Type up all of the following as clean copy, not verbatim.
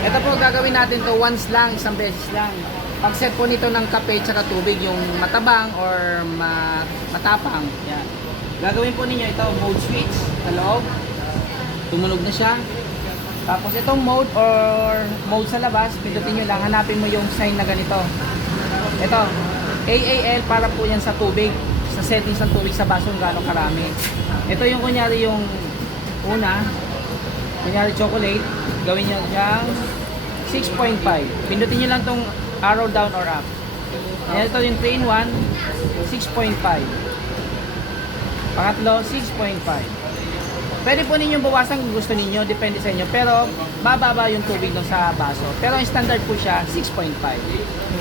Ito po gagawin natin to once lang, isang beses lang. Pag-set po nito ng kape tsaka tubig, yung matabang or matapang. Yan. Gagawin po ninyo ito, mode switch sa loob. Tumunog na siya. Tapos itong mode or mode sa labas, pindutin nyo lang, hanapin mo yung sign na ganito. Ito, AAL para po yan sa tubig. Sa settings ng tubig sa baso kung gano'ng karami. Ito yung kunyari yung una, kunyari chocolate, gawin nyo yung 6.5. Pindutin nyo lang tong arrow down or up. Yan, ito yung 3 in 1, 6.5. Pangatlo, 6.5. Pwede po ninyong bawasan kung gusto ninyo, depende sa inyo. Pero bababa yung tubig dun sa baso. Pero ang standard po siya, 6.5.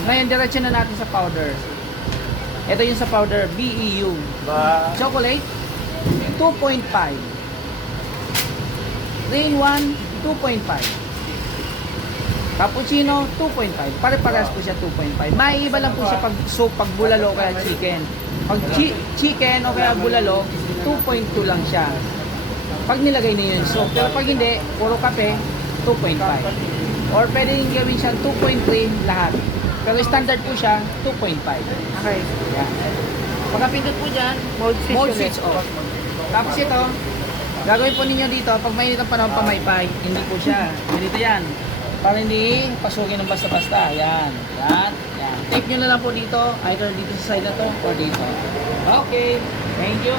Ngayon, diretso na natin sa powder. Ito yung sa powder, BEU. Chocolate, 2.5. 3 in 1, 2.5. Cappuccino, 2.5. Pare-parehas po siya 2.5. Maiiba lang po siya pag soup, pag bulalo, kaya chicken. Pag chicken o kaya bulalo, 2.2 lang siya. Pag nilagay niyo yung soup. Pero pag hindi, puro kape, 2.5. Or pwede rin gawin siyang 2.3 lahat. Pero standard po siya, 2.5. Okay. Yan. Pagkapindot po dyan, Mode switch off. Tapos ito, gagawin po ninyo dito, pag mainit ang panahon pamaypay, hindi po siya. Ganito yan. Para hindi pasukin ng basta-basta. Yan. Yan. Yan. Tape nyo na lang po dito, either dito sa side na to or dito. Okay. Thank you.